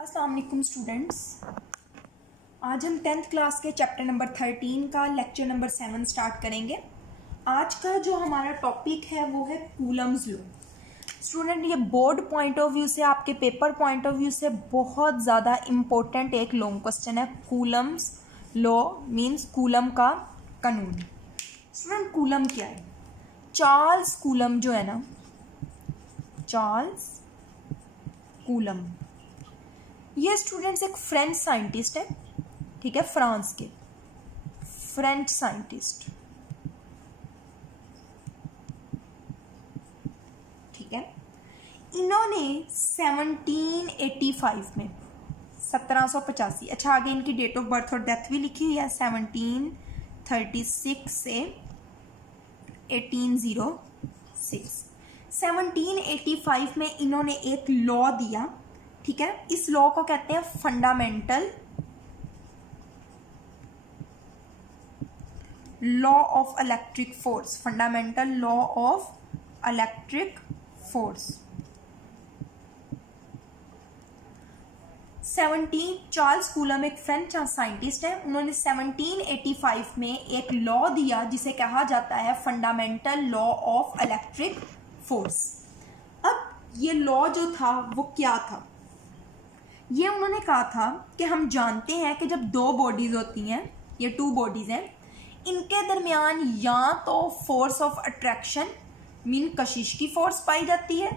अस्सलाम वालेकुम स्टूडेंट्स। आज हम 10th क्लास के चैप्टर नंबर 13 का लेक्चर नंबर 7 स्टार्ट करेंगे। आज का जो हमारा टॉपिक है वो है कूलम्स लॉ। स्टूडेंट, ये बोर्ड पॉइंट ऑफ व्यू से, आपके पेपर पॉइंट ऑफ व्यू से बहुत ज़्यादा इम्पोर्टेंट एक लॉन्ग क्वेश्चन है। कूलम्स लॉ मीन्स कूलम का कानून। स्टूडेंट, कूलम क्या है? चार्ल्स कूलम जो है ना, चार्ल्स कूलम, ये स्टूडेंट्स एक फ्रेंच साइंटिस्ट है, ठीक है, फ्रांस के फ्रेंच साइंटिस्ट, ठीक है। इन्होंने 1785 में 1785, अच्छा आगे इनकी डेट ऑफ बर्थ और डेथ भी लिखी हुई है, 1736 से 1806। 1785 में इन्होंने एक लॉ दिया, ठीक है। इस लॉ को कहते हैं fundamental law of electric force. Fundamental law of electric force. Charles coulomb एक फ्रेंच साइंटिस्ट है। उन्होंने 1785 में एक लॉ दिया जिसे कहा जाता है fundamental law of electric force. अब ये लॉ जो था वो क्या था? ये उन्होंने कहा था कि हम जानते हैं कि जब दो बॉडीज होती हैं, ये टू बॉडीज हैं, इनके दरमियान या तो फोर्स ऑफ अट्रैक्शन मीन कशिश की फोर्स पाई जाती है,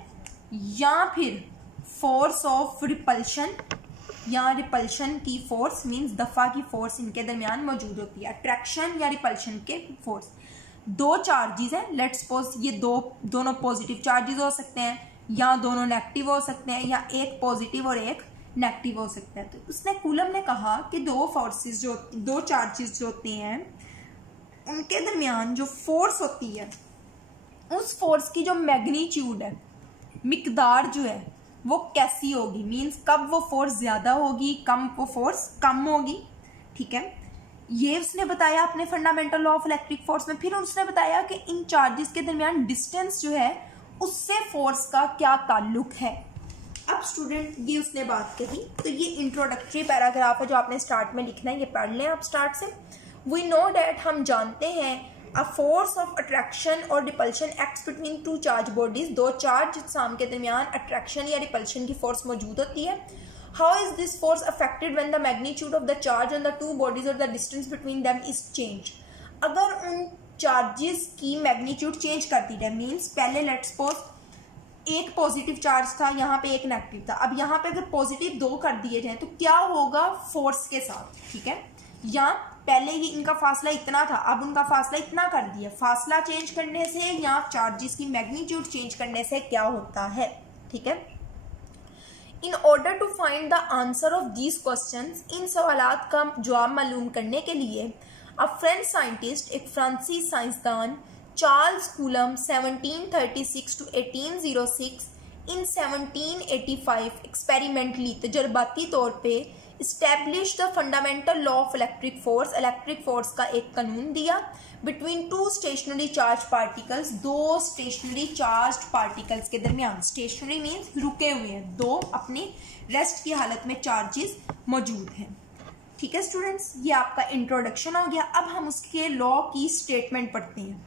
या फिर फोर्स ऑफ रिपल्शन या रिपल्शन की फोर्स मीन्स दफा की फोर्स इनके दरमियान मौजूद होती है। अट्रैक्शन या रिपल्शन के फोर्स। दो चार्जेस हैं, लेट्स सपोज ये दोनों पॉजिटिव चार्जेस हो सकते हैं, या दोनों नेगेटिव हो सकते हैं, या एक पॉजिटिव और एक नेगेटिव हो सकता है। तो उसने कूलम ने कहा कि दो चार्जेस जो होते हैं उनके दरमियान जो फोर्स होती है, उस फोर्स की जो मैग्नीट्यूड है, मिकदार जो है वो कैसी होगी, मींस कब वो फोर्स ज्यादा होगी, कम वो फोर्स कम होगी, ठीक है। ये उसने बताया अपने fundamental law of electric force में। फिर उसने बताया कि इन चार्जेस के दरमियान डिस्टेंस जो है उससे फोर्स का क्या ताल्लुक है। अब स्टूडेंट ये उसने बात कही, तो ये इंट्रोडक्टरी पैराग्राफ है जो आपने स्टार्ट में लिखना है, ये पढ़ लें आप स्टार्ट से। वी नो डैट, हम जानते हैं, अ फोर्स ऑफ अट्रैक्शन और repulsion acts between two charge bodies. दो चार्ज साम के दरमियान अट्रैक्शन या रिपल्शन की फोर्स मौजूद होती है। How is this force affected when the magnitude of the charge on the two bodies और the distance between them is change. अगर उन चार्जेस की मैग्नीट्यूड चेंज कर दी जाए, मीन्स पहले लेट्स सपोज एक पॉजिटिव चार्ज था, यहाँ पे एक नेगेटिव था, अब यहाँ पे अगर पॉजिटिव दो कर दिए जाए तो क्या होगा फोर्स के साथ, ठीक है। या पहले ही इनका फासला इतना था, अब उनका फासला इतना कर दिया। फासला चेंज करने से या चार्जेस की मैग्नीट्यूड चेंज करने से क्या होता है, ठीक है। In order to find the answer of these questions, इन सवालात का जवाब मालूम करने के लिए अ फ्रेंच साइंटिस्ट, एक फ्रांसीसी साइंसदान, Charles Coulomb 1736 to 1806 in 1785 experimentally, तजर्बाती तौर पे establish the fundamental law of electric force. Electric force का एक कानून दिया between two stationary charge particles, दो स्टेशनरी चार्ज पार्टिकल्स के दरमियान। स्टेशनरी मीन्स रुके हुए हैं, दो अपनी रेस्ट की हालत में चार्जेस मौजूद हैं, ठीक है स्टूडेंट्स। ये आपका इंट्रोडक्शन हो गया। अब हम उसके लॉ की स्टेटमेंट पढ़ते हैं।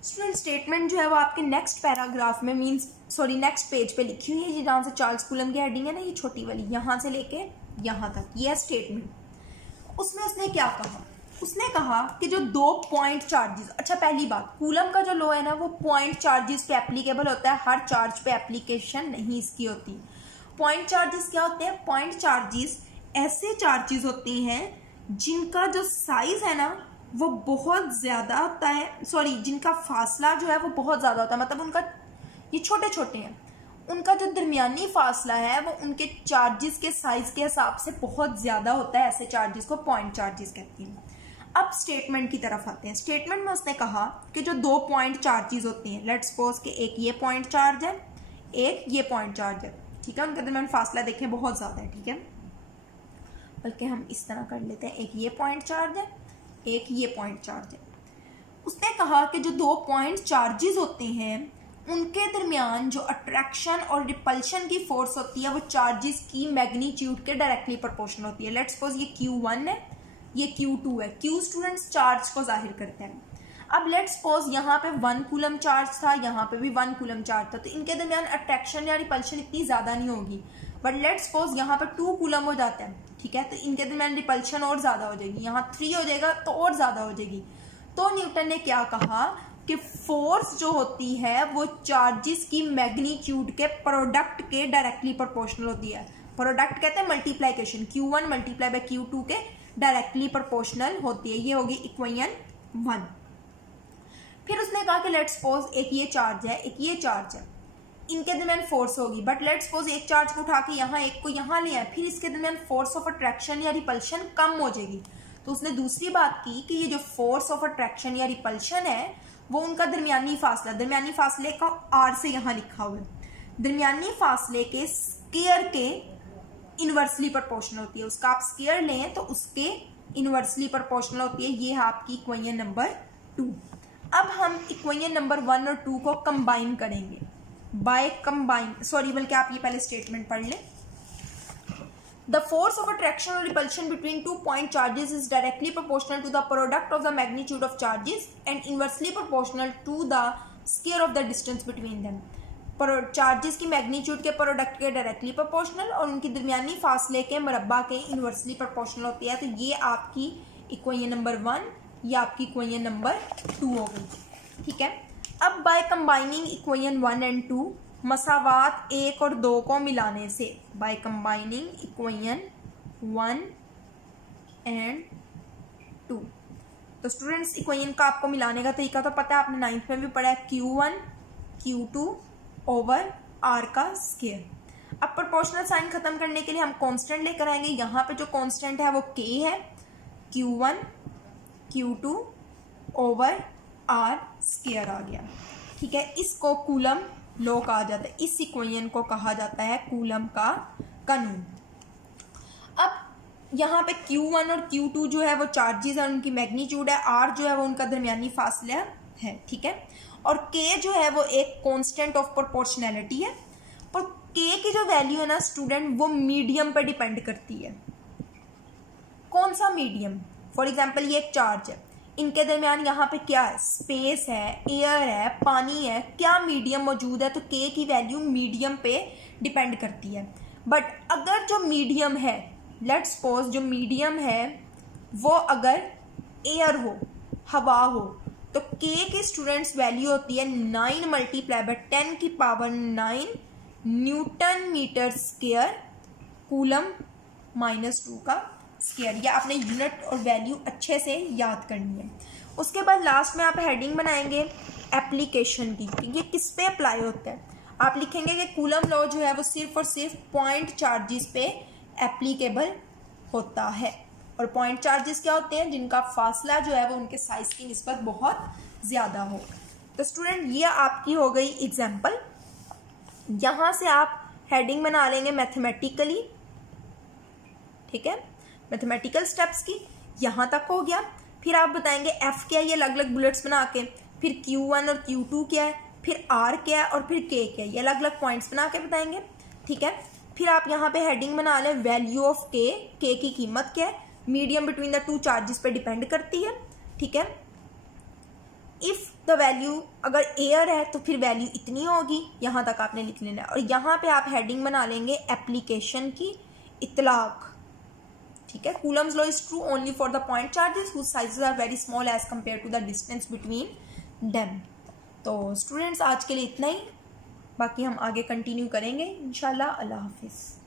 स्टूडेंट, स्टेटमेंट जो है वो आपके नेक्स्ट पैराग्राफ में नेक्स्ट पेज पे लिखी हुई है। ये जहाँ से चार्ल्स कूलम की हेडिंग है ना, ये छोटी वाली, यहाँ से लेके यहाँ तक, ये है स्टेटमेंट। उसमें उसने क्या कहा? उसने कहा कि जो दो पॉइंट चार्जेस, अच्छा पहली बात, कूलम का जो लॉ है ना वो पॉइंट चार्जेस पे एप्लीकेबल होता है, हर चार्ज पे एप्लीकेशन नहीं इसकी होती। पॉइंट चार्जेस क्या होते हैं? पॉइंट चार्जेस ऐसे चार्जेस होते हैं जिनका जो साइज है ना वो बहुत ज्यादा होता है, जिनका फासला जो है वो बहुत ज्यादा होता है, मतलब उनका, ये छोटे छोटे हैं, उनका जो दरमियानी फासला है वो उनके चार्जेस के साइज के हिसाब से बहुत ज्यादा होता है। ऐसे चार्जेस को पॉइंट चार्जेस कहते हैं। अब स्टेटमेंट की तरफ आते हैं। स्टेटमेंट में उसने कहा कि जो दो पॉइंट चार्जेस होते हैं, लेट्स सपोज कि एक ये पॉइंट चार्ज है, एक ये पॉइंट चार्ज है, ठीक है, उनके दरमियान फासला देखें बहुत ज्यादा है, ठीक है। बल्कि हम इस तरह कर लेते हैं, एक ये पॉइंट चार्ज है, एक ये पॉइंट चार्ज है। उसने कहा कि जो दो पॉइंट चार्जेस होते हैं उनके दरमियान जो अट्रैक्शन और रिपल्शन की फोर्स होती है वो चार्जेस की मैग्नीट्यूड के डायरेक्टली प्रोपोर्शनल होती है। लेट्स सपोज ये Q1 है, ये Q2 है। Q स्टूडेंट्स चार्ज को जाहिर करते हैं। अब लेट्स सपोज यहाँ पे 1 कूलम चार्ज था, यहाँ पे भी 1 कूलम चार्ज था, तो इनके दरमियान अट्रैक्शन या रिपल्शन इतनी ज्यादा नहीं होगी। बट लेट्स सपोज यहाँ पे 2 कूलम हो जाता है, ठीक है, तो इनके दरमियान रिपल्शन और ज्यादा हो जाएगी। यहाँ 3 हो जाएगा तो और ज्यादा हो जाएगी। तो न्यूटन ने क्या कहा कि फोर्स जो होती है वो चार्जेस की मैग्नीट्यूड के प्रोडक्ट के डायरेक्टली प्रोपोर्शनल होती है। प्रोडक्ट कहते हैं multiplication, Q1 multiply by Q2 के डायरेक्टली प्रोपोर्शनल होती है। ये होगी इक्वेशन 1। फिर उसने कहा कि लेट्स सपोज एक ये चार्ज है, एक ये चार्ज है, इनके दरमियान फोर्स होगी। बट लेट्स सपोज एक चार्ज को उठा के यहाँ एक को यहाँ ले आए, फिर इसके दरमियान फोर्स ऑफ अट्रैक्शन या रिपल्शन कम हो जाएगी। तो उसने दूसरी बात की कि ये जो फोर्स ऑफ अट्रैक्शन या रिपल्शन है वो उनका दरमियानी फासला, दरमियानी फासले का R से यहाँ लिखा हुआ है, दरमियानी फासले के स्क्वायर के इनवर्सली प्रोपोर्शनल होती है। उसका आप स्क्वायर लें तो उसके इनवर्सली प्रोपोर्शनल होती है। ये है आपकी इक्वेशन नंबर 2। अब हम इक्वेशन नंबर 1 और 2 को कंबाइन करेंगे बाय बल्कि आप ये पहले स्टेटमेंट पढ़ लें। The force of attraction or repulsion between 2 point charges is directly proportional to the product of the magnitude of charges and inversely proportional to the square of the distance between them. Charges की magnitude के product के directly proportional और उनकी दरमियानी फासले के मुरब्बा के inversely proportional होती है। तो ये आपकी इक्वेशन नंबर 1, ये आपकी इक्वेशन नंबर 2 हो गई, ठीक है। अब बाय कंबाइनिंग इक्वेशन 1 एंड 2, मसावात 1 और 2 को मिलाने से, बाय कंबाइनिंग इक्वेशन 1 एंड 2। तो स्टूडेंट्स इक्वेशन का आपको मिलाने का तरीका तो पता है, आपने 9th में भी पढ़ा है, Q1 Q2 ओवर R का स्क्वायर। अब प्रोपोर्शनल साइन खत्म करने के लिए हम कांस्टेंट लेकर आएंगे। यहाँ पे जो कांस्टेंट है वो K है, Q1 Q2 over R square आ गया, ठीक है। इसको कूलम लॉ कहा जाता है, इस इक्वेशन को कहा जाता है कूलम का कानून। अब यहाँ पे Q1 और Q2 जो है वो चार्जेस और उनकी मैग्नीट्यूड है, R जो है वो उनका दरमियानी फासला है, ठीक है, और K जो है वो एक कांस्टेंट ऑफ प्रोपोर्शनैलिटी है। पर K की जो वैल्यू है ना स्टूडेंट, वो मीडियम पर डिपेंड करती है। कौन सा मीडियम? फॉर एग्जाम्पल ये एक चार्ज है, इनके दरमियान यहाँ पे क्या है, स्पेस है, एयर है, पानी है, क्या मीडियम मौजूद है, तो K की वैल्यू मीडियम पे डिपेंड करती है। बट अगर जो मीडियम है, लेट्स सपोज जो मीडियम है वो अगर एयर हो, हवा हो, तो K की स्टूडेंट्स वैल्यू होती है 9 मल्टीप्लाई बाय 10 की power 9 newton metre square coulomb -2 का स्क्वायर। या आपने यूनिट और वैल्यू अच्छे से याद करनी है। उसके बाद लास्ट में आप हेडिंग बनाएंगे एप्लीकेशन की, ये किस पे अप्लाई होता है। आप लिखेंगे कि कूलम लॉ जो है वो सिर्फ और सिर्फ पॉइंट चार्जेस पे एप्लीकेबल होता है। और पॉइंट चार्जेस क्या होते हैं, जिनका फासला जो है वो उनके साइज की निस्बत बहुत ज़्यादा हो। तो स्टूडेंट ये आपकी हो गई एग्जाम्पल। यहाँ से आप हेडिंग बना लेंगे मैथमेटिकली, ठीक है, मैथमेटिकल स्टेप्स की, यहाँ तक हो गया। फिर आप बताएंगे F क्या है, ये अलग अलग बुलेट्स बना के, फिर Q1 और Q2 क्या है, फिर R क्या है और फिर K क्या है, ये अलग अलग पॉइंट्स बना के बताएंगे, ठीक है। फिर आप यहाँ पे हेडिंग बना लें वैल्यू ऑफ K, K की कीमत क्या है, मीडियम बिटवीन द 2 चार्जेस पे डिपेंड करती है, ठीक है। इफ द वैल्यू अगर एयर है तो फिर वैल्यू इतनी होगी, यहाँ तक आपने लिख लेना है। और यहाँ पे आप हेडिंग बना लेंगे एप्लीकेशन की इतलाक, ठीक है। Coulomb's law is true only for the point charges whose sizes are very small as compare to the distance between them. तो स्टूडेंट्स आज के लिए इतना ही, बाकी हम आगे कंटिन्यू करेंगे इंशाल्लाह। अल्लाह हाफिज़।